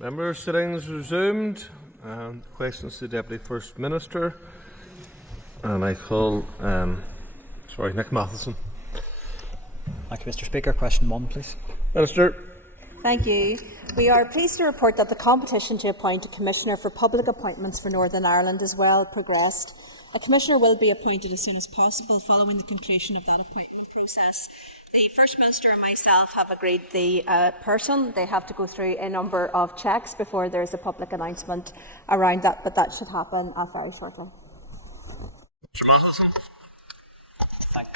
Member sittings resumed. Questions to the Deputy First Minister. And I call, Nick Matheson. Thank you, Mr. Speaker. Question 1, please. Minister. Thank you. We are pleased to report that the competition to appoint a Commissioner for Public Appointments for Northern Ireland is well progressed. A Commissioner will be appointed as soon as possible following the completion of that appointment process. The First Minister and myself have agreed the person. They have to go through a number of checks before there is a public announcement around that, but that should happen very shortly.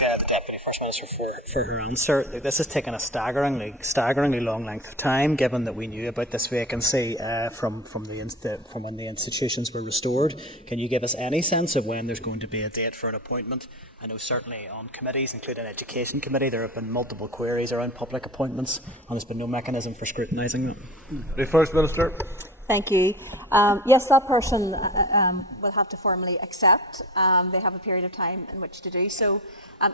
The Deputy First Minister for her answer. This has taken a staggeringly long length of time, given that we knew about this vacancy from when the institutions were restored. Can you give us any sense of when there's going to be a date for an appointment? I know certainly on committees, including Education Committee, there have been multiple queries around public appointments, and there's been no mechanism for scrutinising them. The First Minister. Thank you. Yes, that person will have to formally accept. They have a period of time in which to do so.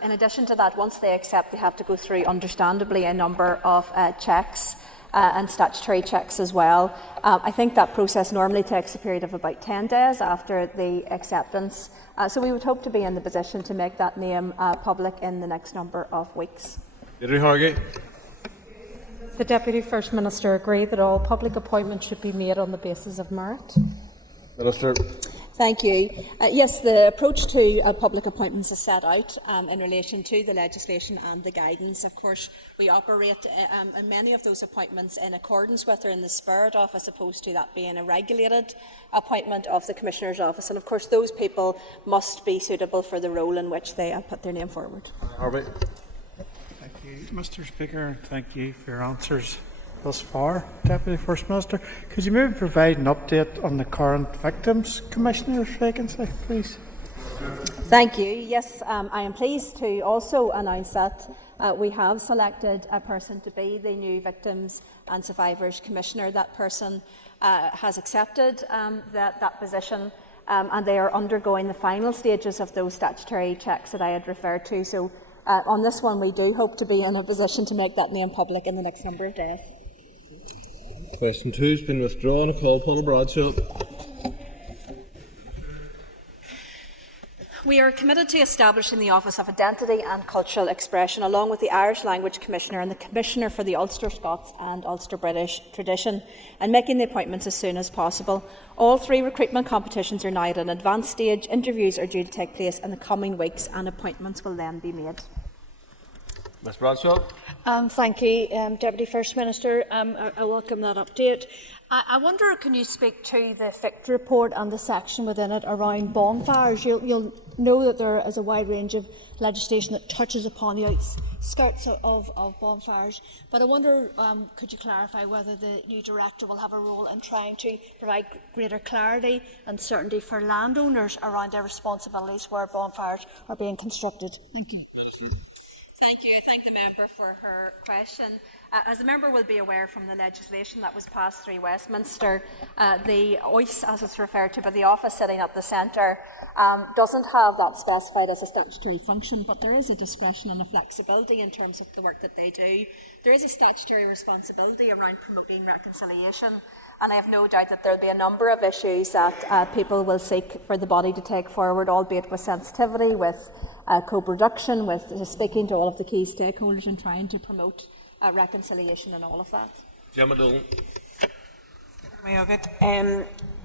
In addition to that, once they accept, they have to go through, understandably, a number of checks and statutory checks as well. I think that process normally takes a period of about 10 days after the acceptance. So we would hope to be in the position to make that name public in the next number of weeks. Deirdre Hargey. The Deputy First Minister agree that all public appointments should be made on the basis of merit. Minister. Thank you. Yes, the approach to public appointments is set out in relation to the legislation and the guidance. Of course, we operate in many of those appointments in accordance with or in the spirit of, as opposed to that being a regulated appointment of the Commissioner's office. And of course, those people must be suitable for the role in which they put their name forward. Harvey. Thank you, Mr. Speaker. Thank you for your answers thus far, Deputy First Minister. Could you maybe provide an update on the current Victims Commissioner's vacancy, please? Thank you. Yes, I am pleased to also announce that we have selected a person to be the new Victims and Survivors Commissioner. That person has accepted that position, and they are undergoing the final stages of those statutory checks that I had referred to. So on this one, we do hope to be in a position to make that name public in the next number of days. Question 2 has been withdrawn. I call Paul Bradshaw. We are committed to establishing the Office of Identity and Cultural Expression, along with the Irish Language Commissioner and the Commissioner for the Ulster Scots and Ulster British tradition, and making the appointments as soon as possible. All 3 recruitment competitions are now at an advanced stage. Interviews are due to take place in the coming weeks, and appointments will then be made. Ms Bradshaw. Thank you, Deputy First Minister. I welcome that update. I wonder, can you speak to the FICT report and the section within it around bonfires? You'll know that there is a wide range of legislation that touches upon the outskirts of bonfires, but I wonder, could you clarify whether the new director will have a role in trying to provide greater clarity and certainty for landowners around their responsibilities where bonfires are being constructed? Thank you. Thank you. I thank the member for her question. As the member will be aware from the legislation that was passed through Westminster, the OIS, as it's referred to by the office sitting at the centre, doesn't have that specified as a statutory function, but there is a discretion and a flexibility in terms of the work that they do. There is a statutory responsibility around promoting reconciliation, and I have no doubt that there will be a number of issues that people will seek for the body to take forward, albeit with sensitivity, with co-production, with speaking to all of the key stakeholders and trying to promote reconciliation and all of that. Gemma Dolan.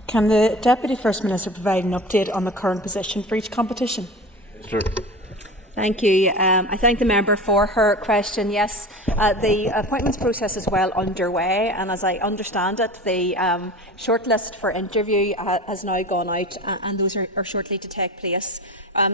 Can the Deputy First Minister provide an update on the current position for each competition? Sure. Thank you. I thank the member for her question. Yes, the appointments process is well underway, and as I understand it, the shortlist for interview has now gone out, and those are shortly to take place.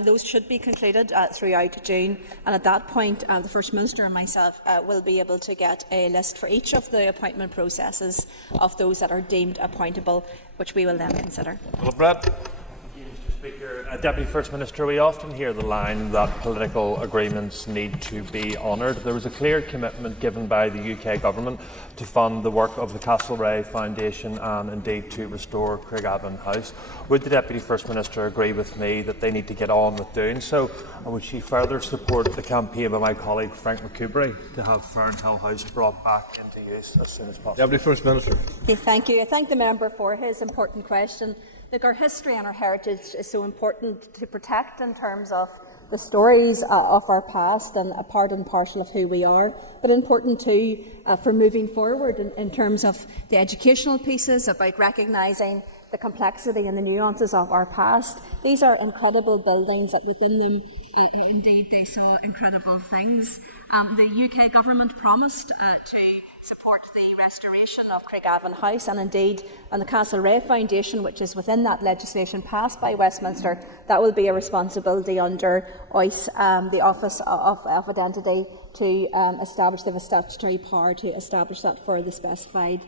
Those should be concluded throughout June, and at that point, the First Minister and myself will be able to get a list for each of the appointment processes of those that are deemed appointable, which we will then consider. Well, Brad. Mr. Speaker, Deputy First Minister, we often hear the line that political agreements need to be honoured. There was a clear commitment given by the UK Government to fund the work of the Castlereagh Foundation and indeed to restore Craigavon House. Would the Deputy First Minister agree with me that they need to get on with doing so? And would she further support the campaign by my colleague Frank McCoubrey to have Fernhill House brought back into use as soon as possible? Deputy First Minister. Okay, thank you. I thank the member for his important question. Look, our history and our heritage is so important to protect in terms of the stories of our past and a part and parcel of who we are, but important too for moving forward in terms of the educational pieces about recognising the complexity and the nuances of our past. These are incredible buildings that within them, indeed, they saw incredible things. The UK Government promised to support the restoration of Craigavon House and indeed on the Castlereagh Foundation, which is within that legislation passed by Westminster. That will be a responsibility under OIS, the Office of Identity, to establish. They have a statutory power to establish that for the specified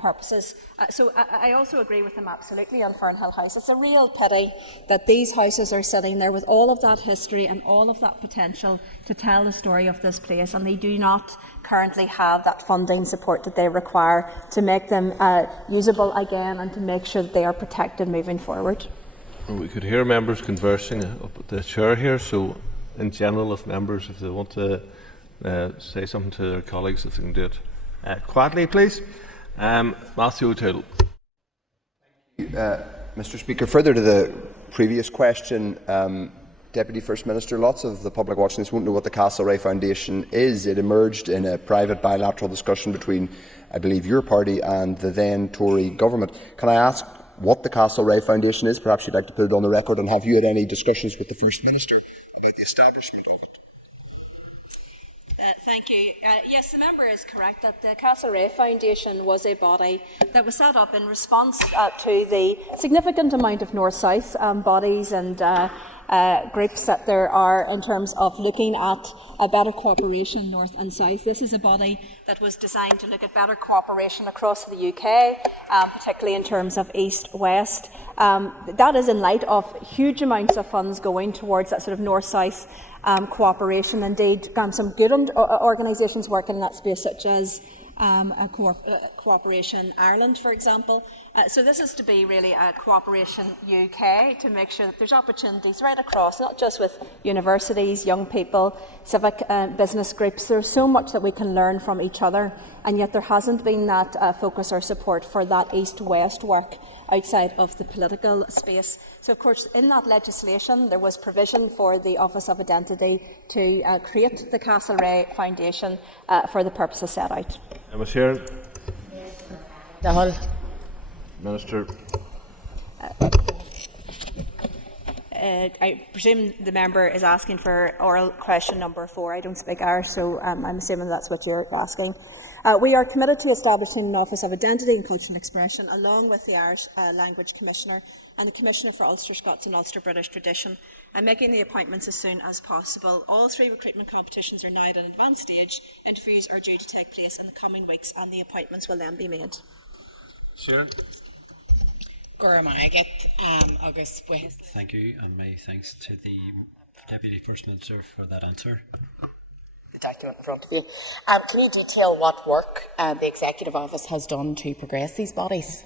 purposes. So I also agree with them absolutely on Fernhill House. It's a real pity that these houses are sitting there with all of that history and all of that potential to tell the story of this place, and they do not currently have that funding support that they require to make them usable again and to make sure that they are protected moving forward. We could hear members conversing up at the chair here, so in general, if members, if they want to say something to their colleagues, if they can do it quietly, please. Matthew O'Toole. Mr. Speaker, further to the previous question, Deputy First Minister, lots of the public watching this won't know what the Castlereagh Foundation is. It emerged in a private bilateral discussion between, I believe, your party and the then Tory government. Can I ask what the Castlereagh Foundation is? Perhaps you'd like to put it on the record, and have you had any discussions with the First Minister about the establishment of it? Thank you. Yes, the member is correct that the Castlereagh Foundation was a body that was set up in response to the significant amount of north-south bodies and groups that there are in terms of looking at a better cooperation north and south. This is a body that was designed to look at better cooperation across the UK, particularly in terms of east-west. That is in light of huge amounts of funds going towards that sort of north-south cooperation. Indeed, some good organisations working in that space, such as Cooperation Ireland, for example. So this is to be really a Cooperation UK to make sure that there's opportunities right across, not just with universities, young people, civic business groups. There's so much that we can learn from each other, and yet there hasn't been that focus or support for that east-west work outside of the political space. So, of course, in that legislation, there was provision for the Office of Identity to create the Castlereagh Foundation for the purposes set out. Ms. Sheeran. Minister. I presume the member is asking for oral question number 4. I don't speak Irish, so I'm assuming that's what you're asking. We are committed to establishing an Office of Identity and Cultural Expression, along with the Irish Language Commissioner and the Commissioner for Ulster Scots and Ulster British Tradition, and making the appointments as soon as possible. All 3 recruitment competitions are now at an advanced stage. Interviews are due to take place in the coming weeks, and the appointments will then be made. Sure. Thank you, and my thanks to the Deputy First Minister for that answer. The document in front of you. Can you detail what work the Executive Office has done to progress these bodies?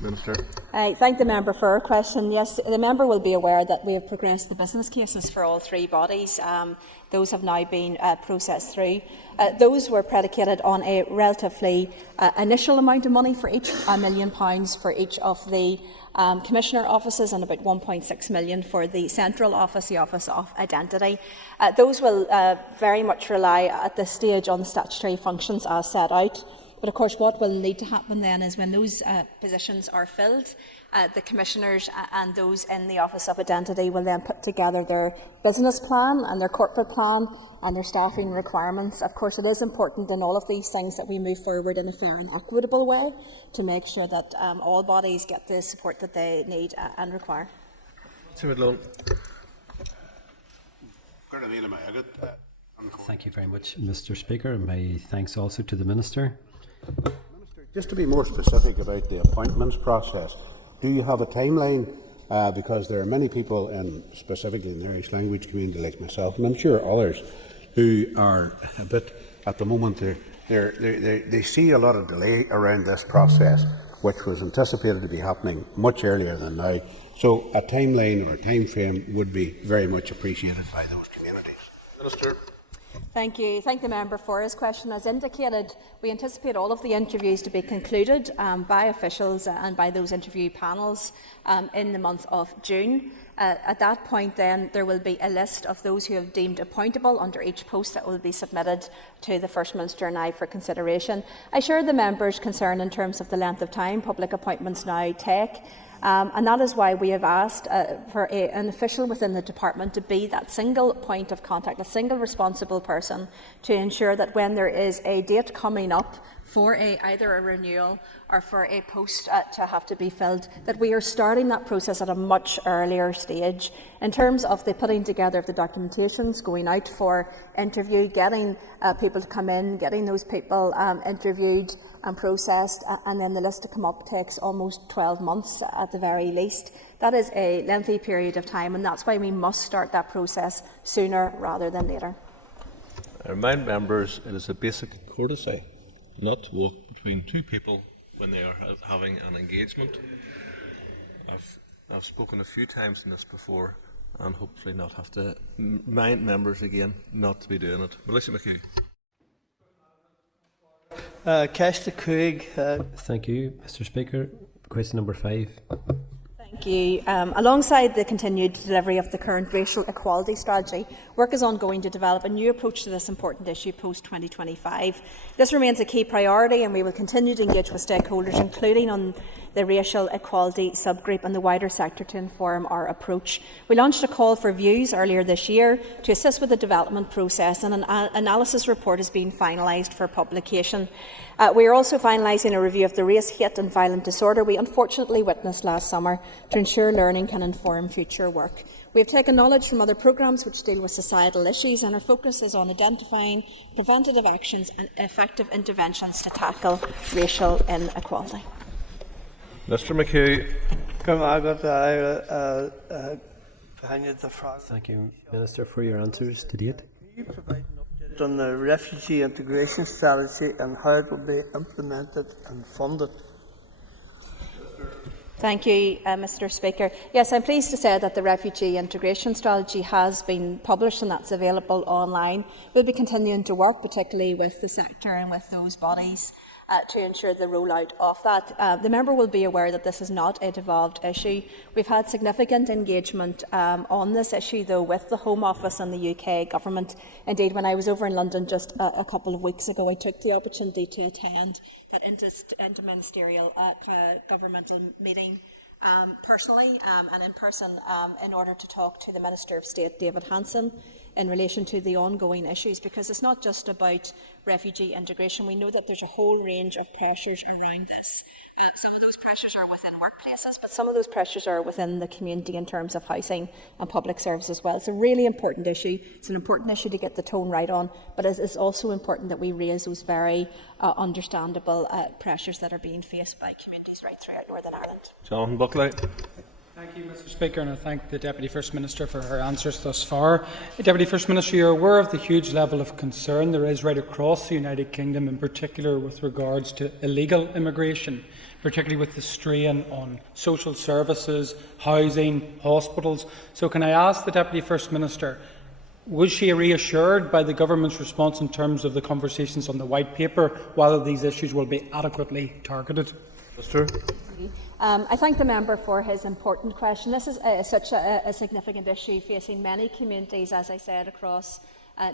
Minister. I thank the member for her question. Yes, the member will be aware that we have progressed the business cases for all 3 bodies. Those have now been processed through. Those were predicated on a relatively initial amount of money for each, £1 million for each of the Commissioner offices and about 1.6 million for the Central Office, the Office of Identity. Those will very much rely at this stage on the statutory functions as set out. But of course, what will need to happen then is when those positions are filled, the Commissioners and those in the Office of Identity will then put together their business plan and their corporate plan and their staffing requirements. Of course, it is important in all of these things that we move forward in a fair and equitable way to make sure that all bodies get the support that they need and require. Thank you very much, Mr. Speaker, and my thanks also to the Minister. Just to be more specific about the appointments process, do you have a timeline because there are many people, specifically in the Irish language community like myself, and I'm sure others, who are a bit, at the moment, they see a lot of delay around this process, which was anticipated to be happening much earlier than now. So a timeline or a time frame would be very much appreciated by those communities. Minister. Thank you. Thank the member for his question. As indicated, we anticipate all of the interviews to be concluded by officials and by those interview panels in the month of June. At that point then there will be a list of those who have deemed appointable under each post that will be submitted to the First Minister and I for consideration. I share the member's concern in terms of the length of time public appointments now take. And that is why we have asked for an official within the department to be that single point of contact, a single responsible person, to ensure that when there is a date coming up for either a renewal or for a post to have to be filled, that we are starting that process at a much earlier stage. In terms of the putting together of the documentations, going out for interview, getting people to come in, getting those people interviewed and processed, and then the list to come up takes almost 12 months at the very least. That is a lengthy period of time, and that's why we must start that process sooner rather than later. I remind members it is a basic courtesy not to walk between two people when they are having an engagement. I've spoken a few times in this before, and hopefully not have to remind members again not to be doing it. Melissa McHugh. Thank you, Mr. Speaker. Question number 5. Thank you. Alongside the continued delivery of the current racial equality strategy, work is ongoing to develop a new approach to this important issue post-2025. This remains a key priority, and we will continue to engage with stakeholders, including on the racial equality subgroup and the wider sector, to inform our approach. We launched a call for views earlier this year to assist with the development process, and an analysis report is being finalised for publication. We are also finalising a review of the race, hate and violent disorder we unfortunately witnessed last summer to ensure learning can inform future work. We have taken knowledge from other programmes which deal with societal issues, and our focus is on identifying preventative actions and effective interventions to tackle racial inequality. Mr. McHugh. Thank you, Minister, for your answers to date. On the refugee integration strategy and how it will be implemented and funded. Thank you, Mr. Speaker. Yes, I'm pleased to say that the refugee integration strategy has been published and that's available online. We'll be continuing to work, particularly with the sector and with those bodies, to ensure the rollout of that. The member will be aware that this is not a devolved issue. We've had significant engagement on this issue, though, with the Home Office and the UK Government. Indeed, when I was over in London just a couple of weeks ago, I took the opportunity to attend that interministerial governmental meeting personally and in person in order to talk to the Minister of State, David Hanson, in relation to the ongoing issues, because it's not just about refugee integration. We know that there's a whole range of pressures around this. Some of those pressures are within workplaces, but some of those pressures are within the community in terms of housing and public service as well. It's a really important issue. It's an important issue to get the tone right on, but it is also important that we raise those very understandable pressures that are being faced by communities right throughout Northern Ireland. Jonathan Buckley. Thank you, Mr. Speaker, and I thank the Deputy First Minister for her answers thus far. Deputy First Minister, you're aware of the huge level of concern there is right across the United Kingdom, in particular with regards to illegal immigration, particularly with the strain on social services, housing, hospitals. So can I ask the Deputy First Minister, was she reassured by the Government's response in terms of the conversations on the White Paper, whether these issues will be adequately targeted? Minister. I thank the member for his important question. This is such a significant issue facing many communities, as I said, across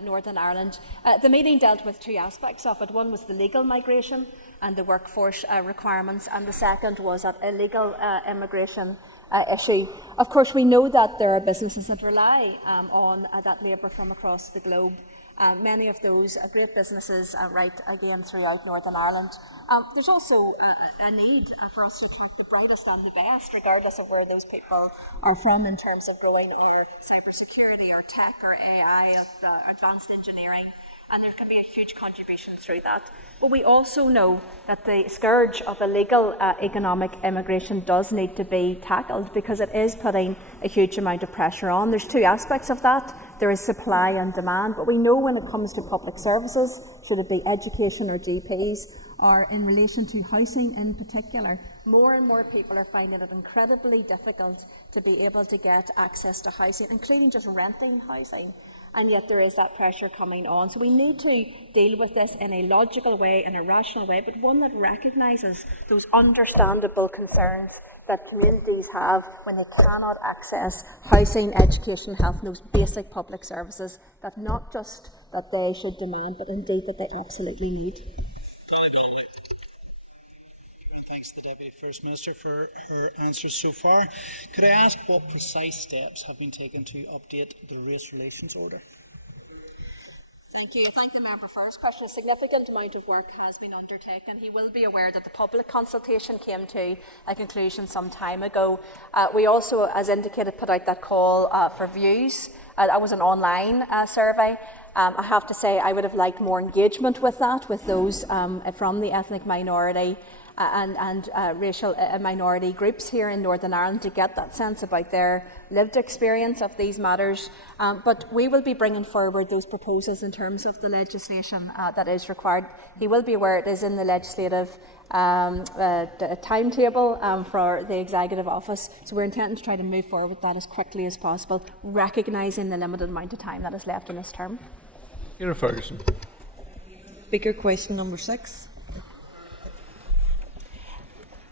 Northern Ireland. The meeting dealt with two aspects of it. One was the legal migration and the workforce requirements, and the second was that illegal immigration issue. Of course, we know that there are businesses that rely on that labour from across the globe. Many of those are great businesses right again throughout Northern Ireland. There's also a need for us to attract the brightest and the best, regardless of where those people are from, in terms of growing our cybersecurity, our tech, our AI, advanced engineering. and there can be a huge contribution through that. But we also know that the scourge of illegal economic immigration does need to be tackled, because it is putting a huge amount of pressure on. There's two aspects of that. There is supply and demand, but we know when it comes to public services, should it be education or GPs, or in relation to housing in particular, more and more people are finding it incredibly difficult to be able to get access to housing, including just renting housing. And yet there is that pressure coming on. So we need to deal with this in a logical way, in a rational way, but one that recognises those understandable concerns that communities have when they cannot access housing, education, health, and those basic public services that not just that they should demand, but indeed that they absolutely need. Thanks to the Deputy First Minister for her answers so far. Could I ask what precise steps have been taken to update the Race Relations Order? Thank you. Thank the member for his question. A significant amount of work has been undertaken. He will be aware that the public consultation came to a conclusion some time ago. We also, as indicated, put out that call for views. That was an online survey. I have to say I would have liked more engagement with that, with those from the ethnic minority and racial minority groups here in Northern Ireland, to get that sense about their lived experience of these matters. But we will be bringing forward those proposals in terms of the legislation that is required. He will be aware it is in the legislative timetable for the Executive Office, so we're intending to try to move forward with that as quickly as possible, recognising the limited amount of time that is left in this term. Peter Ferguson. Speaker, question number 6.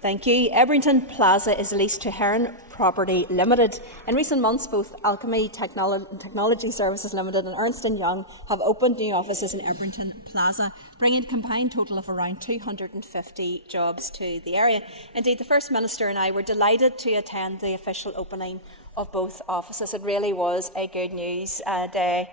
Thank you. Ebrington Plaza is leased to Heron Property Limited. In recent months, both Alchemy Technology Services Limited and Ernst & Young have opened new offices in Ebrington Plaza, bringing a combined total of around 250 jobs to the area. Indeed, the First Minister and I were delighted to attend the official opening of both offices. It really was a good news day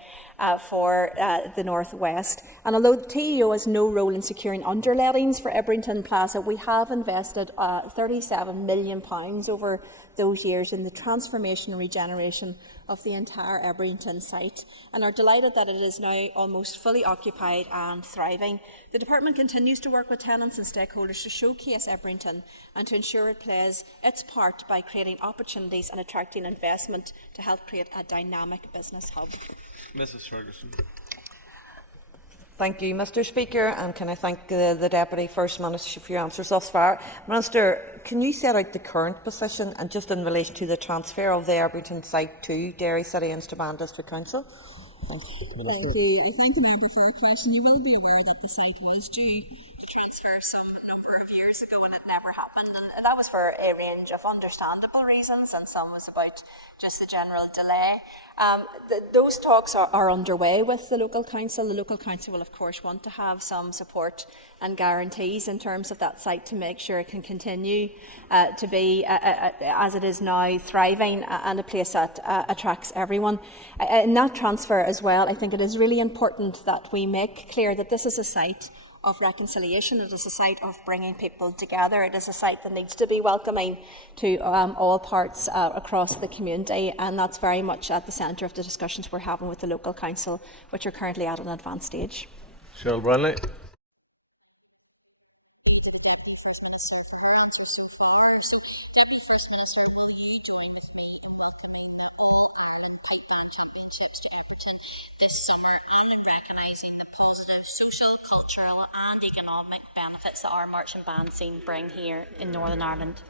for the North West. And although the TEO has no role in securing underlettings for Ebrington Plaza, we have invested £37 million over those years in the transformation and regeneration of the entire Ebrington site, and are delighted that it is now almost fully occupied and thriving. The Department continues to work with tenants and stakeholders to showcase Ebrington and to ensure it plays its part by creating opportunities and attracting investment to help create a dynamic business hub. Mrs. Ferguson. Thank you, Mr. Speaker, and can I thank the Deputy First Minister for your answers thus far. Minister, can you set out the current position and just in relation to the transfer of the Ebrington site to Derry City and Strabane District Council? Thank you. I thank the member for your question. You will be aware that the site was due to transfer some number of years ago and it never happened. And that was for a range of understandable reasons, and some was about just the general delay. Those talks are underway with the local council. The local council will, of course, want to have some support and guarantees in terms of that site to make sure it can continue to be, as it is now, thriving and a place that attracts everyone. In that transfer as well, I think it is really important that we make clear that this is a site of reconciliation. It is a site of bringing people together. It is a site that needs to be welcoming to all parts across the community, and that's very much at the centre of the discussions we're having with the local council, which are currently at an advanced stage. Cheryl Brownlee. And economic benefits that our marching band scene bring here in Northern Ireland.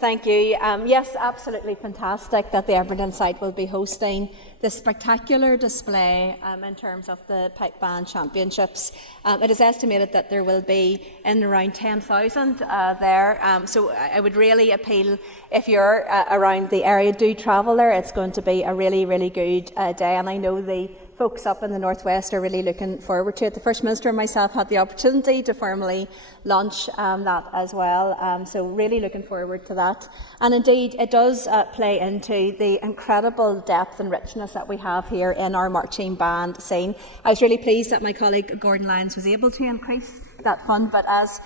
Thank you. Yes, absolutely fantastic that the Ebrington site will be hosting this spectacular display in terms of the Pipe Band Championships. It is estimated that there will be in around 10,000 there. So I would really appeal, if you're around the area, do travel there. It's going to be a really, really good day, and I know the folks up in the Northwest are really looking forward to it. The First Minister and myself had the opportunity to formally launch that as well, so really looking forward to that. And indeed, it does play into the incredible depth and richness that we have here in our marching band scene. I was really pleased that my colleague Gordon Lyons was able to increase that fund, but as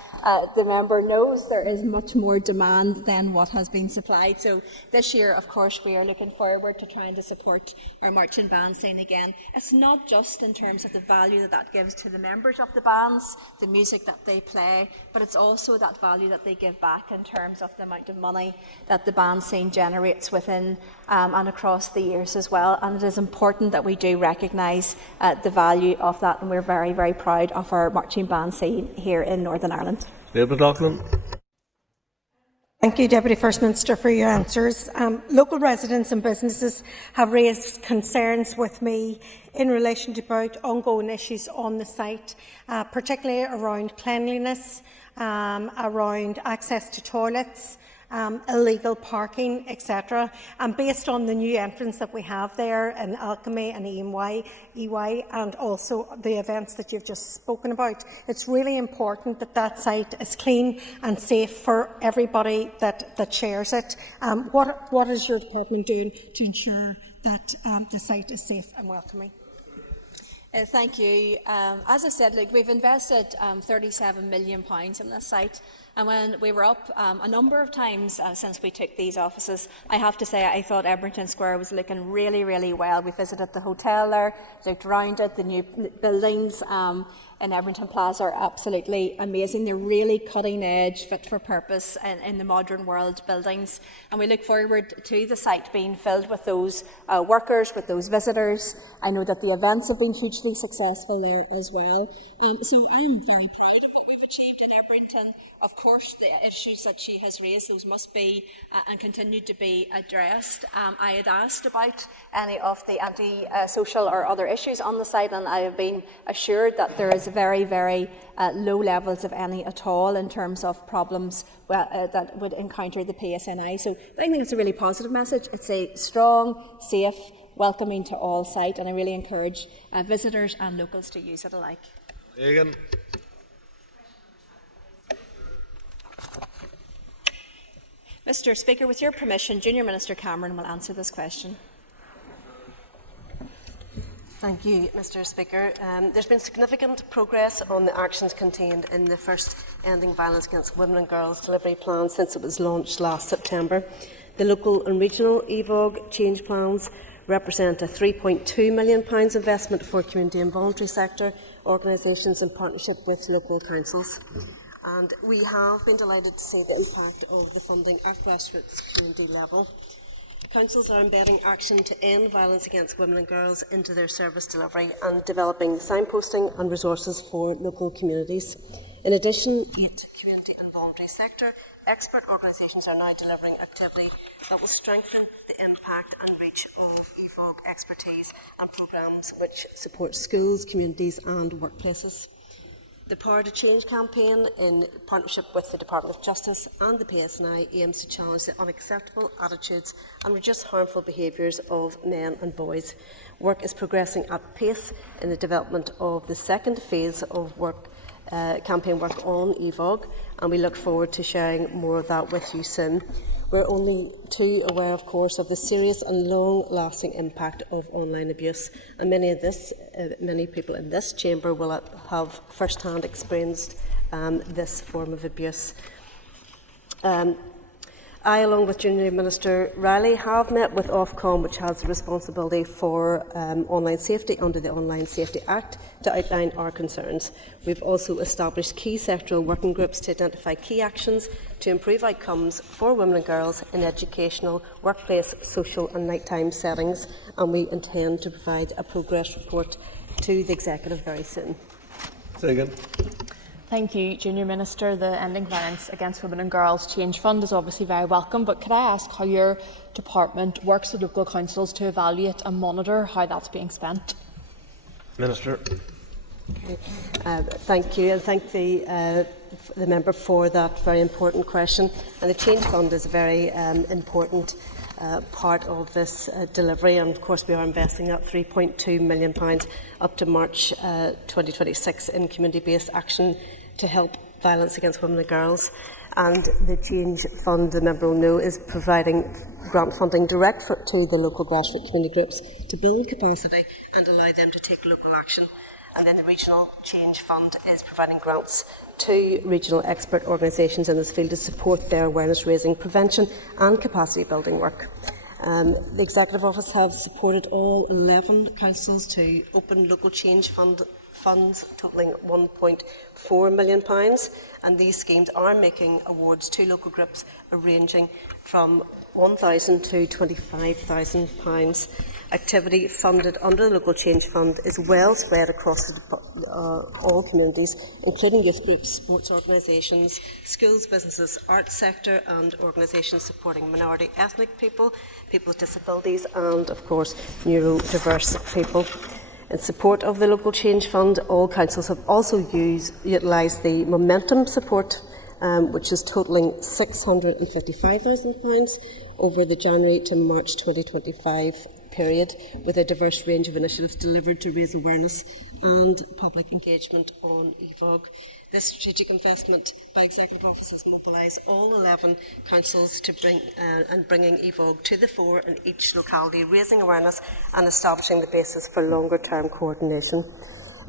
the member knows, there is much more demand than what has been supplied. So this year, of course, we are looking forward to trying to support our marching band scene again. It's not just in terms of the value that gives to the members of the bands, the music that they play, but it's also that value that they give back in terms of the amount of money that the band scene generates within and across the years as well. And it is important that we do recognise the value of that, and we're very, very proud of our marching band scene here in Northern Ireland. David McLaughlin. Thank you, Deputy First Minister, for your answers. Local residents and businesses have raised concerns with me in relation to about ongoing issues on the site, particularly around cleanliness, around access to toilets, illegal parking, etc. And based on the new entrance that we have there in Alchemy and EY, and also the events that you've just spoken about, it's really important that that site is clean and safe for everybody that shares it. What is your department doing to ensure that the site is safe and welcoming? Thank you. As I said, we've invested £37 million in this site, and when we were up a number of times since we took these offices, I have to say I thought Edmonton Square was looking really, really well. We visited the hotel there, looked around it, the new buildings in Edmonton Plaza are absolutely amazing. They're really cutting edge, fit for purpose in the modern world buildings. And we look forward to the site being filled with those workers, with those visitors. I know that the events have been hugely successful there as well. So I'm very proud of what we've achieved in Edmonton. Of course, the issues that she has raised, those must be and continue to be addressed. I had asked about any of the anti-social or other issues on the site, and I have been assured that there is very, very low levels of any at all in terms of problems that would encounter the PSNI. So I think it's a really positive message. It's a strong, safe, welcoming to all site, and I really encourage visitors and locals to use it alike. Egan. Mr. Speaker, with your permission, Junior Minister Cameron will answer this question. Thank you, Mr. Speaker. There's been significant progress on the actions contained in the first Ending Violence Against Women and Girls delivery plan since it was launched last September. The local and regional EVOG change plans represent a £3.2 million investment for community and voluntary sector organisations in partnership with local councils. And we have been delighted to see the impact of the funding at grassroots community level. Councils are embedding action to end violence against women and girls into their service delivery and developing signposting and resources for local communities. In addition, 8 community and voluntary sector expert organisations are now delivering activity that will strengthen the impact and reach of EVOG expertise and programmes which support schools, communities and workplaces. The Power to Change campaign, in partnership with the Department of Justice and the PSNI, aims to challenge the unacceptable attitudes and reduce harmful behaviours of men and boys. Work is progressing at pace in the development of the second phase of campaign work on EVOG, and we look forward to sharing more of that with you soon. We're only too aware, of course, of the serious and long-lasting impact of online abuse, and many people in this chamber will have first-hand experienced this form of abuse. I, along with Junior Minister Riley, have met with Ofcom, which has the responsibility for online safety under the Online Safety Act, to outline our concerns. We've also established key sectoral working groups to identify key actions to improve outcomes for women and girls in educational, workplace, social and nighttime settings, and we intend to provide a progress report to the Executive very soon. Second. Thank you, Junior Minister. The Ending Violence Against Women and Girls Change Fund is obviously very welcome, but could I ask how your department works with local councils to evaluate and monitor how that's being spent? Minister. Thank you, and thank the member for that very important question. And the Change Fund is a very important part of this delivery, and of course we are investing that £3.2 million up to March 2026 in community-based action to help violence against women and girls. And the Change Fund, the member will know, is providing grant funding direct to the local grassroots community groups to build capacity and allow them to take local action. And then the Regional Change Fund is providing grants to regional expert organisations in this field to support their awareness raising, prevention and capacity building work. The Executive Office have supported all 11 councils to open local change funds totalling £1.4 million, and these schemes are making awards to local groups ranging from £1,000 to £25,000. Activity funded under the Local Change Fund is well spread across all communities, including youth groups, sports organisations, schools, businesses, arts sector and organisations supporting minority ethnic people, people with disabilities and, of course, neurodiverse people. In support of the Local Change Fund, all councils have also utilised the Momentum support, which is totalling £655,000 over the January to March 2025 period, with a diverse range of initiatives delivered to raise awareness and public engagement on EVOG. This strategic investment by Executive Office has mobilised all 11 councils to bringing EVOG to the fore in each locality, raising awareness and establishing the basis for longer-term coordination.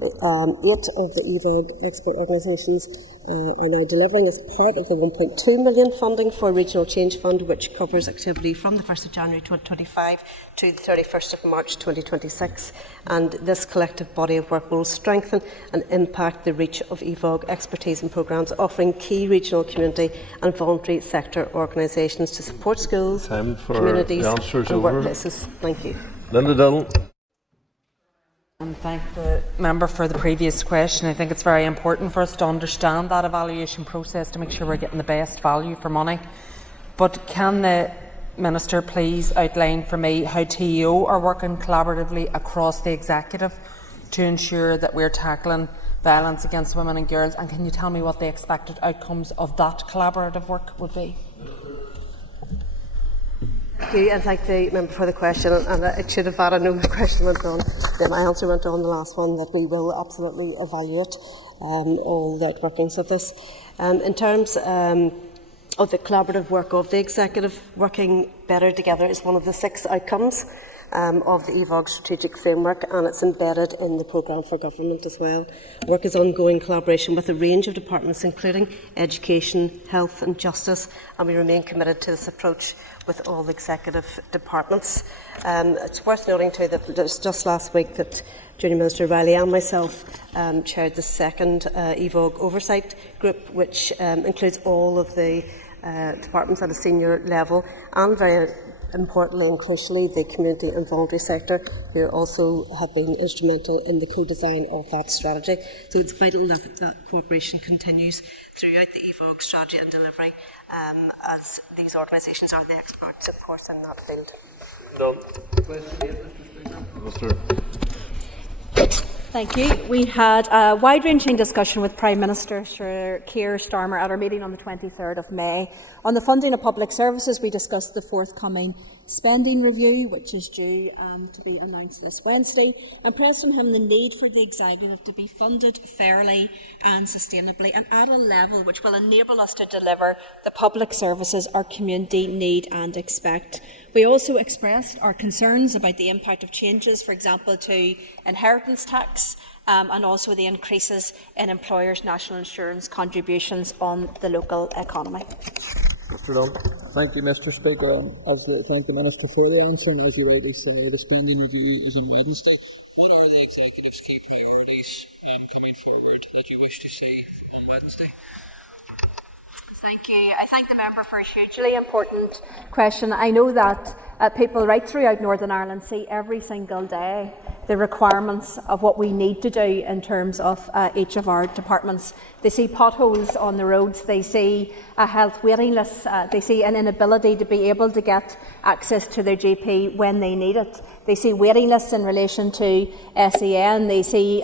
8 of the EVOG expert organisations are now delivering as part of the £1.2 million funding for Regional Change Fund, which covers activity from the 1st of January 2025 to the 31st of March 2026. And this collective body of work will strengthen and impact the reach of EVOG expertise and programmes, offering key regional, community and voluntary sector organisations to support schools, communities and workplaces. Thank you. Linda Dillon. And thank the member for the previous question. I think it's very important for us to understand that evaluation process to make sure we're getting the best value for money. But can the Minister please outline for me how TEO are working collaboratively across the Executive to ensure that we're tackling violence against women and girls? And can you tell me what the expected outcomes of that collaborative work would be? Thank you, and thank the member for the question. And it should have had, I know the question went on, then my answer went on the last one, that we will absolutely evaluate all the outworkings of this. In terms of the collaborative work of the Executive, working better together is one of the 6 outcomes of the EVOG strategic framework, and it's embedded in the programme for government as well. Work is ongoing collaboration with a range of departments, including education, health and justice, and we remain committed to this approach with all the executive departments. It's worth noting too that just last week that Junior Minister Riley and myself chaired the second EVOG oversight group, which includes all of the departments at a senior level, and very importantly and crucially the community and voluntary sector, who also have been instrumental in the co-design of that strategy. So it's vital that that cooperation continues throughout the EVOG strategy and delivery, as these organisations are the experts, of course, in that field. Thank you. We had a wide-ranging discussion with Prime Minister Sir Keir Starmer at our meeting on the 23rd of May. On the funding of public services, we discussed the forthcoming spending review, which is due to be announced this Wednesday, and pressed on him the need for the Executive to be funded fairly and sustainably, and at a level which will enable us to deliver the public services our community need and expect. We also expressed our concerns about the impact of changes, for example, to inheritance tax, and also the increases in employers' national insurance contributions on the local economy. Mr. Dunn. Thank you, Mr. Speaker. Obviously, thank the Minister for the answer, and as you rightly say, the spending review is on Wednesday. What are the Executive's key priorities coming forward that you wish to see on Wednesday? Thank you. I thank the member for a hugely important question. I know that people right throughout Northern Ireland see every single day the requirements of what we need to do in terms of each of our departments. They see potholes on the roads, they see a health waiting list, they see an inability to be able to get access to their GP when they need it. They see waiting lists in relation to SEN, they see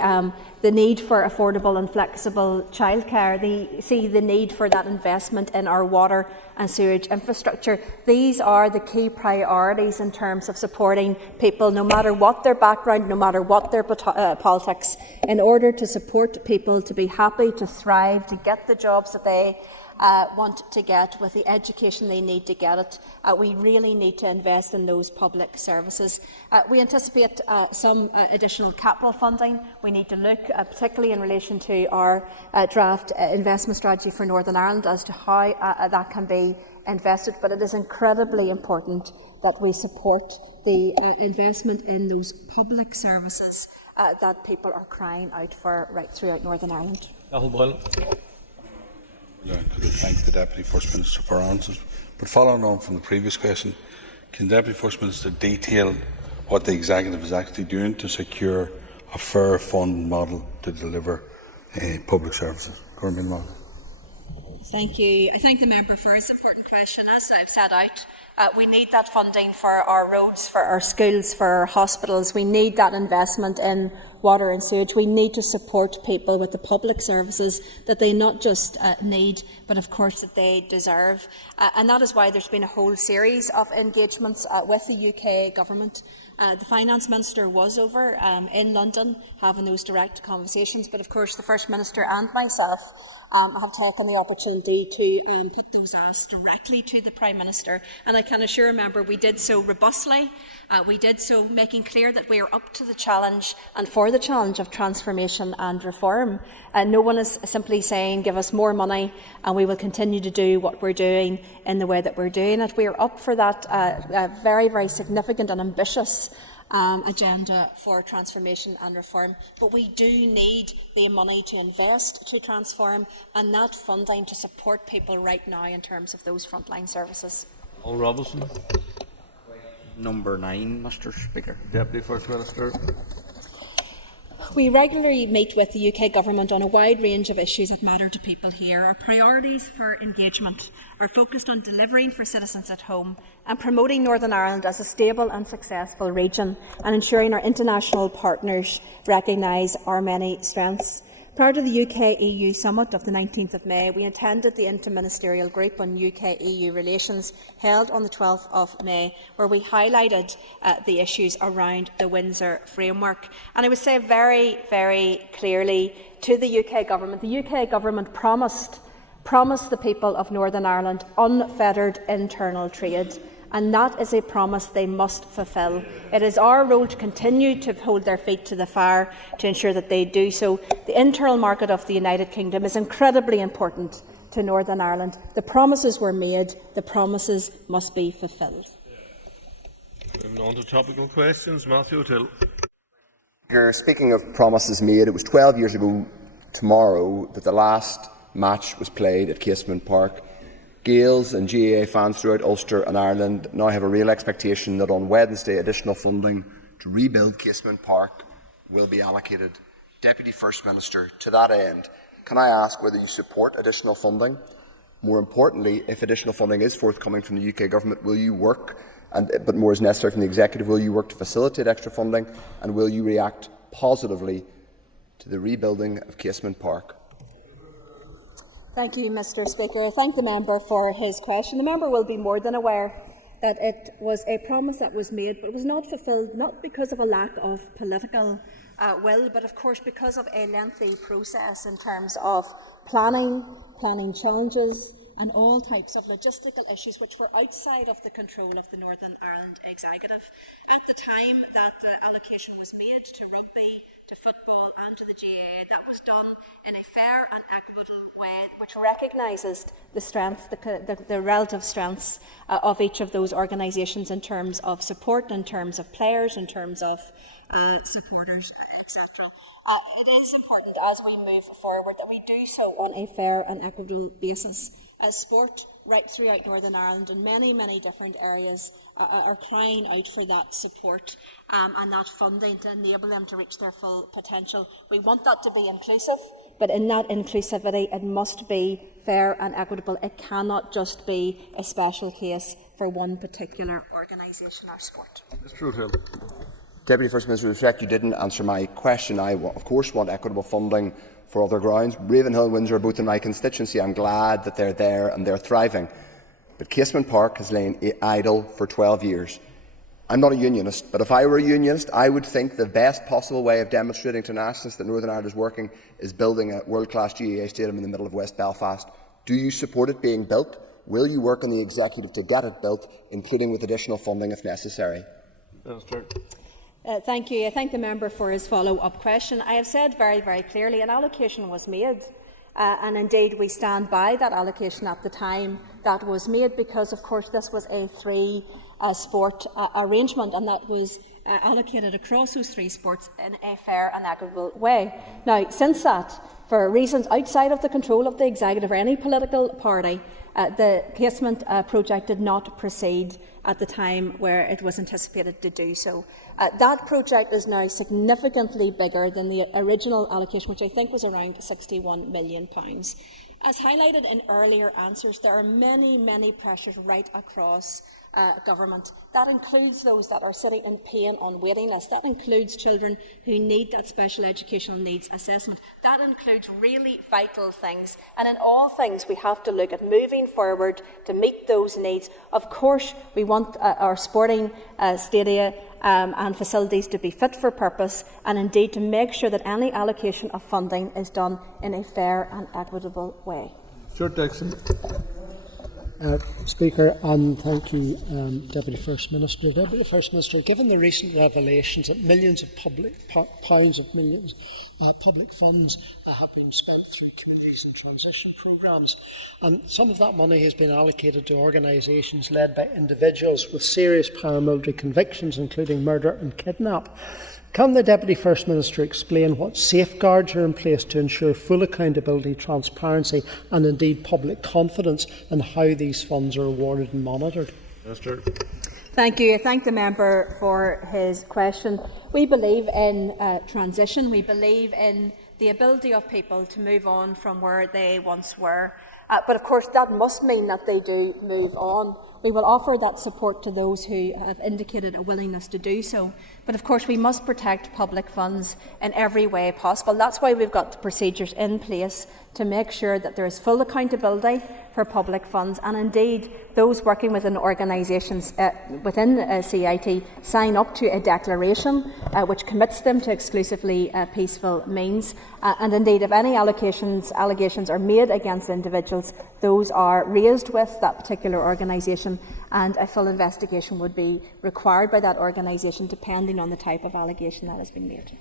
the need for affordable and flexible childcare. They see the need for that investment in our water and sewage infrastructure. These are the key priorities in terms of supporting people, no matter what their background, no matter what their politics, in order to support people to be happy, to thrive, to get the jobs that they want to get, with the education they need to get it. We really need to invest in those public services. We anticipate some additional capital funding. We need to look, particularly in relation to our draft investment strategy for Northern Ireland, as to how that can be invested. But it is incredibly important that we support the investment in those public services that people are crying out for right throughout Northern Ireland. Could I thank the Deputy First Minister for her answers? But following on from the previous question, can the Deputy First Minister detail what the Executive is actually doing to secure a fair fund model to deliver public services? Thank you. I thank the member for his important question. As I've set out, we need that funding for our roads, for our schools, for our hospitals. We need that investment in water and sewage. We need to support people with the public services that they not just need, but of course that they deserve. And that is why there's been a whole series of engagements with the UK Government. The Finance Minister was over in London having those direct conversations, but of course the First Minister and myself have taken the opportunity to put those asks directly to the Prime Minister, and I can assure a member we did so robustly. We did so making clear that we are up to the challenge and for the challenge of transformation and reform. No one is simply saying give us more money and we will continue to do what we're doing in the way that we're doing it. We are up for that very, very significant and ambitious agenda for transformation and reform, but we do need the money to invest to transform and that funding to support people right now in terms of those frontline services. Paul Robinson. Number 9, Mr. Speaker. Deputy First Minister. We regularly meet with the UK Government on a wide range of issues that matter to people here. Our priorities for engagement are focused on delivering for citizens at home and promoting Northern Ireland as a stable and successful region and ensuring our international partners recognise our many strengths. Prior to the UK-EU summit of the 19th of May, we attended the Interministerial Group on UK-EU relations held on the 12th of May, where we highlighted the issues around the Windsor framework. And I would say very, very clearly to the UK Government, the UK Government promised the people of Northern Ireland unfettered internal trade. And that is a promise they must fulfil. It is our role to continue to hold their feet to the fire to ensure that they do so. The internal market of the United Kingdom is incredibly important to Northern Ireland. The promises were made, the promises must be fulfilled. Moving on to topical questions, Matthew O'Toole. Speaking of promises made, it was 12 years ago tomorrow that the last match was played at Casement Park. Gaels and GAA fans throughout Ulster and Ireland now have a real expectation that on Wednesday additional funding to rebuild Casement Park will be allocated. Deputy First Minister, to that end, can I ask whether you support additional funding? More importantly, if additional funding is forthcoming from the UK Government, will you work, but more is necessary from the Executive, will you work to facilitate extra funding, and will you react positively to the rebuilding of Casement Park? Thank you, Mr. Speaker. I thank the member for his question. The member will be more than aware that it was a promise that was made, but was not fulfilled, not because of a lack of political will, but of course because of a lengthy process in terms of planning challenges, and all types of logistical issues which were outside of the control of the Northern Ireland Executive. At the time that the allocation was made to rugby, to football and to the GAA, that was done in a fair and equitable way which recognises the strength, the relative strengths of each of those organisations in terms of support, in terms of players, in terms of supporters, etc. It is important as we move forward that we do so on a fair and equitable basis. As sport right throughout Northern Ireland and many, many different areas are crying out for that support and that funding to enable them to reach their full potential. We want that to be inclusive, but in that inclusivity it must be fair and equitable. It cannot just be a special case for one particular organisation or sport. Mr. O'Toole. Deputy First Minister, with respect, you didn't answer my question. I, of course, want equitable funding for other grounds. Ravenhill and Windsor are both in my constituency. I'm glad that they're there and they're thriving. But Casement Park has lain idle for 12 years. I'm not a unionist, but if I were a unionist, I would think the best possible way of demonstrating to nationalists that Northern Ireland is working is building a world-class GAA stadium in the middle of West Belfast Do you support it being built? Will you work on the executive to get it built, including with additional funding if necessary? Minister. Thank you. I thank the member for his follow-up question. I have said very, very clearly an allocation was made, and indeed we stand by that allocation at the time that was made, because of course this was a three-sport arrangement, and that was allocated across those three sports in a fair and equitable way. Now, since that, for reasons outside of the control of the executive or any political party, the casement project did not proceed at the time where it was anticipated to do so. That project is now significantly bigger than the original allocation, which I think was around £61 million. As highlighted in earlier answers, there are many, many pressures right across government. That includes those that are sitting in pain on waiting lists. That includes children who need that special educational needs assessment. That includes really vital things. And in all things, we have to look at moving forward to meet those needs. Of course, we want our sporting stadia and facilities to be fit for purpose, and indeed to make sure that any allocation of funding is done in a fair and equitable way. Stuart Dixon. Speaker, and thank you, Deputy First Minister. Deputy First Minister, given the recent revelations that millions of public funds have been spent through communities and transition programmes, and some of that money has been allocated to organisations led by individuals with serious paramilitary convictions, including murder and kidnap, can the Deputy First Minister explain what safeguards are in place to ensure full accountability, transparency and indeed public confidence in how these funds are awarded and monitored? Minister. Thank you. I thank the member for his question. We believe in transition. We believe in the ability of people to move on from where they once were. But of course that must mean that they do move on. We will offer that support to those who have indicated a willingness to do so. But of course we must protect public funds in every way possible. That's why we've got the procedures in place to make sure that there is full accountability for public funds, and indeed those working within organisations within CIT sign up to a declaration which commits them to exclusively peaceful means, and indeed if any allegations are made against individuals, those are raised with that particular organisation, and a full investigation would be required by that organisation depending on the type of allegation that has been made.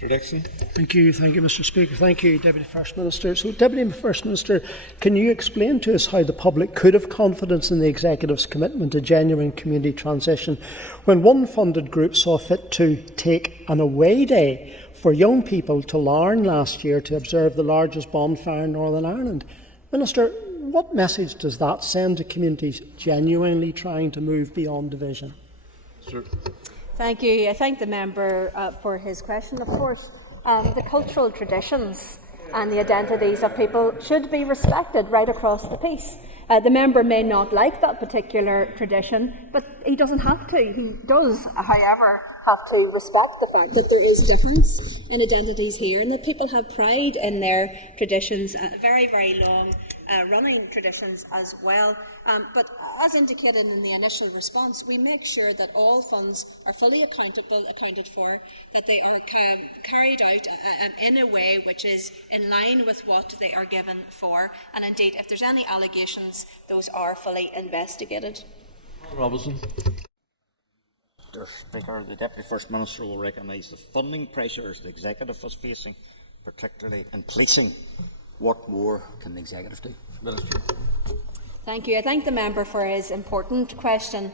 Thank you, Mr. Speaker. Thank you, Deputy First Minister. So, Deputy First Minister, can you explain to us how the public could have confidence in the Executive's commitment to genuine community transition when one funded group saw fit to take an away day for young people to Larne last year to observe the largest bonfire in Northern Ireland? Minister, what message does that send to communities genuinely trying to move beyond division? Sure. Thank you. I thank the member for his question. Of course, the cultural traditions and the identities of people should be respected right across the piece. The member may not like that particular tradition, but he doesn't have to. He does, however, have to respect the fact that there is difference in identities here and that people have pride in their traditions, very, very long running traditions as well. But as indicated in the initial response, we make sure that all funds are fully accounted for, that they are carried out in a way which is in line with what they are given for, and indeed if there's any allegations, those are fully investigated. Robinson. Mr. Speaker, the Deputy First Minister will recognise the funding pressures the Executive is facing, particularly in policing. What more can the Executive do? Minister. Thank you. I thank the member for his important question.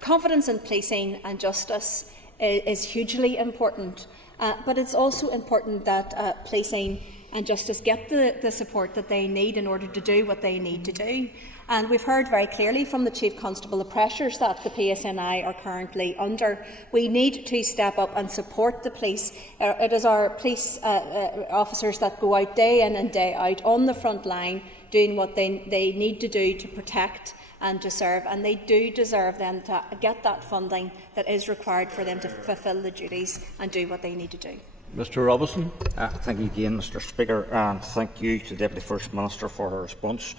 Confidence in policing and justice is hugely important, but it's also important that policing and justice get the support that they need in order to do what they need to do. And we've heard very clearly from the Chief Constable the pressures that the PSNI are currently under. We need to step up and support the police. It is our police officers that go out day in and day out on the front line doing what they need to do to protect and to serve, and they do deserve them to get that funding that is required for them to fulfil the duties and do what they need to do. Mr. Robinson. Thank you again, Mr. Speaker, and thank you to the Deputy First Minister for her response.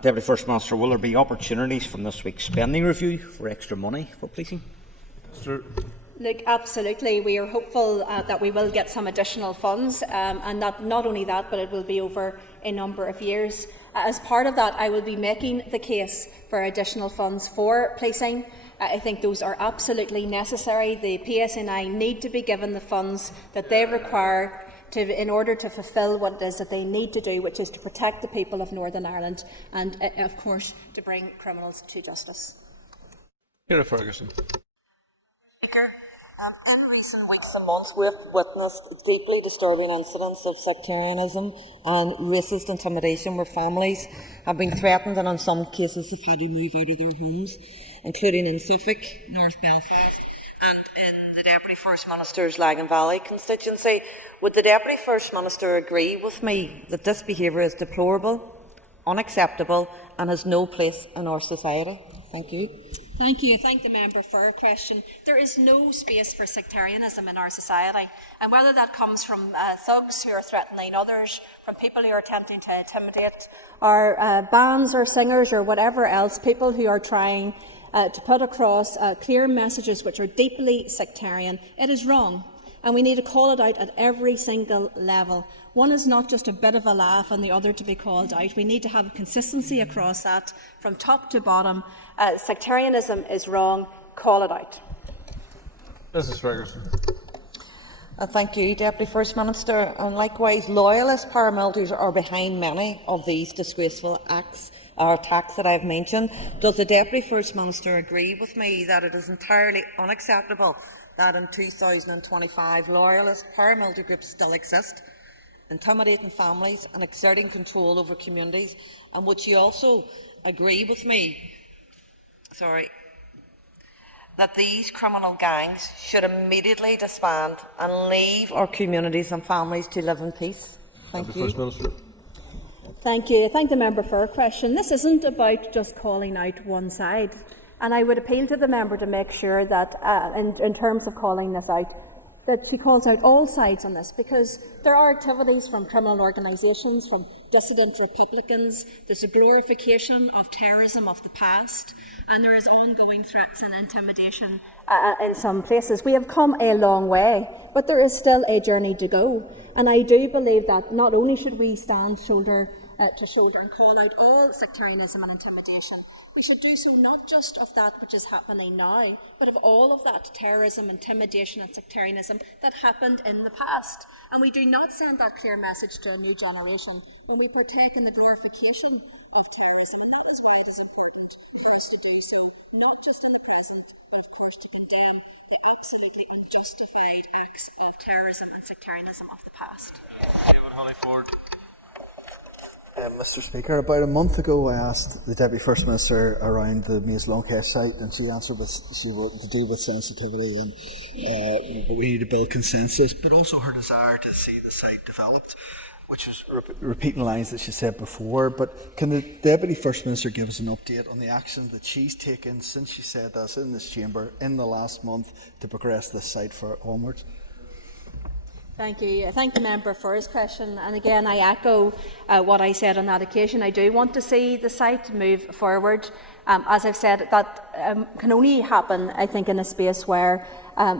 Deputy First Minister, will there be opportunities from this week's spending review for extra money for policing? Look, absolutely. We are hopeful that we will get some additional funds, and not only that, but it will be over a number of years. As part of that, I will be making the case for additional funds for policing. I think those are absolutely necessary. The PSNI need to be given the funds that they require in order to fulfil what it is that they need to do, which is to protect the people of Northern Ireland and, of course, to bring criminals to justice. Ciara Ferguson. Weeks and months, we've witnessed deeply disturbing incidents of sectarianism and racist intimidation where families have been threatened and in some cases have had to move out of their homes, including in Suffolk, North Belfast and in the Deputy First Minister's Lagan Valley constituency. Would the Deputy First Minister agree with me that this behaviour is deplorable, unacceptable and has no place in our society? Thank you. Thank you. I thank the member for her question. There is no space for sectarianism in our society, and whether that comes from thugs who are threatening others, from people who are attempting to intimidate, or bands or singers or whatever else, people who are trying to put across clear messages which are deeply sectarian, it is wrong. And we need to call it out at every single level. One is not just a bit of a laugh and the other to be called out. We need to have consistency across that from top to bottom. Sectarianism is wrong. Call it out. Mrs. Ferguson. Thank you, Deputy First Minister. And likewise, loyalist paramilitaries are behind many of these disgraceful acts or attacks that I have mentioned. Does the Deputy First Minister agree with me that it is entirely unacceptable that in 2025 loyalist paramilitary groups still exist, intimidating families and exerting control over communities? And would you also agree with me, that these criminal gangs should immediately disband and leave our communities and families to live in peace? Thank you. First Minister. Thank you. I thank the member for her question. This isn't about just calling out one side. And I would appeal to the member to make sure that, in terms of calling this out, that she calls out all sides on this, because there are activities from criminal organisations, from dissident Republicans, there's a glorification of terrorism of the past, and there is ongoing threats and intimidation in some places. We have come a long way, but there is still a journey to go. And I do believe that not only should we stand shoulder to shoulder and call out all sectarianism and intimidation, we should do so not just of that which is happening now, but of all of that terrorism, intimidation and sectarianism that happened in the past. And we do not send that clear message to a new generation when we partake in the glorification of terrorism. And that is why it is important for us to do so, not just in the present, but of course to condemn the absolutely unjustified acts of terrorism and sectarianism of the past. David Hollyford. Mr. Speaker, about a month ago I asked the Deputy First Minister around the Maze Longcast site, and she answered she wanted to deal with sensitivity and but we need to build consensus, but also her desire to see the site developed, which was repeating lines that she said before. But can the Deputy First Minister give us an update on the actions that she's taken since she said this in this chamber in the last month to progress this site onwards? Thank you. I thank the member for his question, and again I echo what I said on that occasion. I do want to see the site move forward. As I've said, that can only happen, I think, in a space where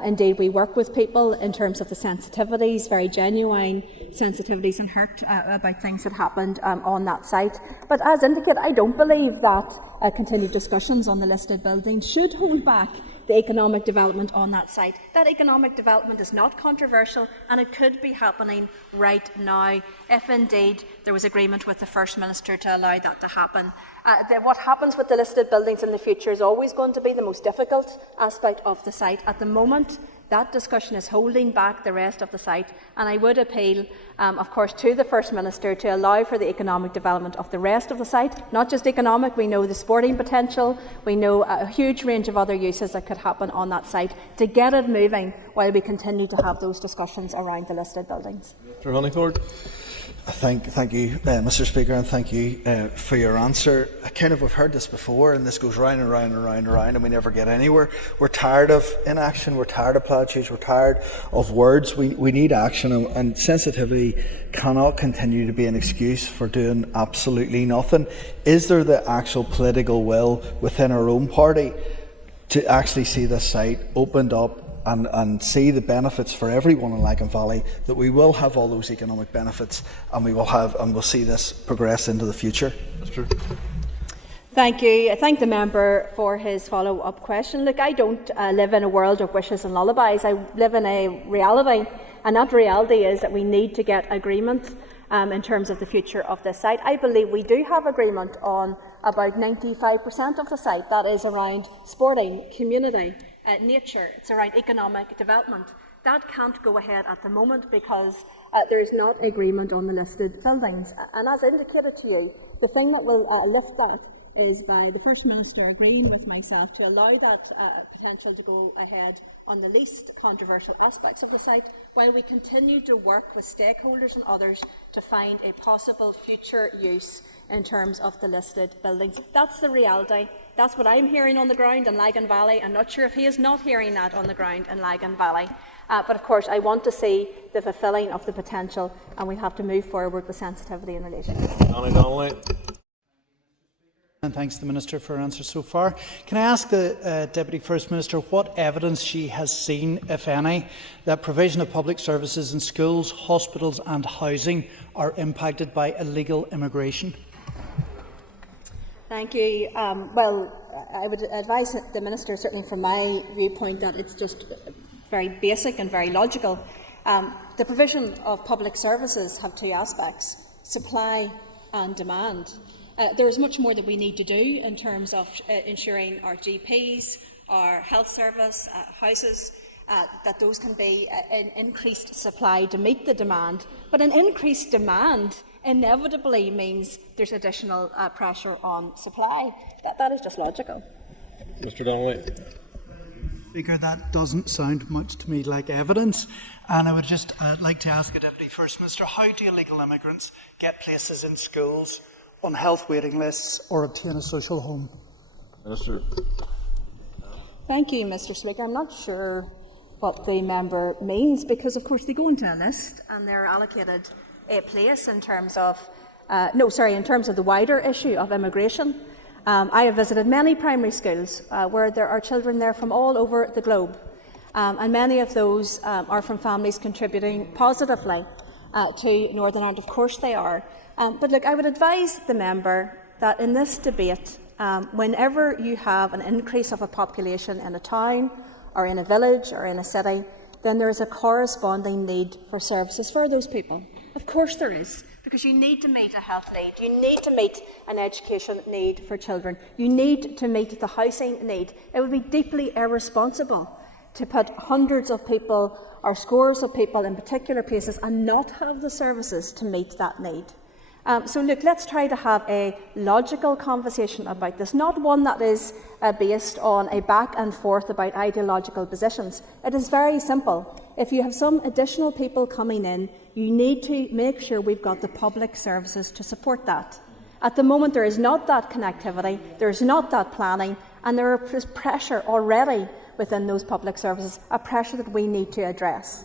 indeed we work with people in terms of the sensitivities, very genuine sensitivities and hurt about things that happened on that site. But as indicated, I don't believe that continued discussions on the listed buildings should hold back the economic development on that site. That economic development is not controversial, and it could be happening right now if indeed there was agreement with the First Minister to allow that to happen. What happens with the listed buildings in the future is always going to be the most difficult aspect of the site. At the moment, that discussion is holding back the rest of the site, and I would appeal, of course, to the First Minister to allow for the economic development of the rest of the site. Not just economic, we know the sporting potential, we know a huge range of other uses that could happen on that site, to get it moving while we continue to have those discussions around the listed buildings. Mr. Honeyford. Thank you, Mr. Speaker, and thank you for your answer. We've heard this before, and this goes round and round and round and round, and we never get anywhere. We're tired of inaction, we're tired of platitudes, we're tired of words. We need action, and sensitivity cannot continue to be an excuse for doing absolutely nothing. Is there the actual political will within our own party to actually see this site opened up and see the benefits for everyone in Lagan Valley, that we will have all those economic benefits, and we'll see this progress into the future. Thank you. I thank the member for his follow-up question. Look, I don't live in a world of wishes and lullabies. I live in a reality, and that reality is that we need to get agreement in terms of the future of this site. I believe we do have agreement on about 95% of the site. That is around sporting, community, nature. It's around economic development. That can't go ahead at the moment because there is not agreement on the listed buildings. And as indicated to you, the thing that will lift that is by the First Minister agreeing with myself to allow that potential to go ahead on the least controversial aspects of the site, while we continue to work with stakeholders and others to find a possible future use in terms of the listed buildings. That's the reality. That's what I'm hearing on the ground in Lagan Valley. I'm not sure if he is not hearing that on the ground in Lagan Valley. But of course, I want to see the fulfilling of the potential, and we have to move forward with sensitivity in relation. And thanks to the Minister for her answers so far. Can I ask the Deputy First Minister what evidence she has seen, if any, that provision of public services in schools, hospitals and housing are impacted by illegal immigration? Thank you. Well, I would advise the Minister, certainly from my viewpoint, that it's just very basic and very logical. The provision of public services have two aspects: supply and demand. There is much more that we need to do in terms of ensuring our GPs, our health service, houses, that those can be an increased supply to meet the demand. But an increased demand inevitably means there's additional pressure on supply. That is just logical. Mr. Donnelly. Speaker, that doesn't sound much to me like evidence. And I would just like to ask the Deputy First Minister, how do illegal immigrants get places in schools, on health waiting lists, or obtain a social home? Minister. Thank you, Mr. Speaker. I'm not sure what the member means, because of course they go into a list and they're allocated a place in terms of in terms of the wider issue of immigration. I have visited many primary schools where there are children there from all over the globe, and many of those are from families contributing positively to Northern Ireland. Of course they are. But look, I would advise the member that in this debate, whenever you have an increase of a population in a town or in a village or in a city, then there is a corresponding need for services for those people. Of course there is, because you need to meet a health need, you need to meet an education need for children, you need to meet the housing need. It would be deeply irresponsible to put hundreds of people or scores of people in particular places and not have the services to meet that need. So look, let's try to have a logical conversation about this, not one that is based on a back and forth about ideological positions. It is very simple. If you have some additional people coming in, you need to make sure we've got the public services to support that. At the moment, there is not that connectivity, there is not that planning, and there is pressure already within those public services, a pressure that we need to address.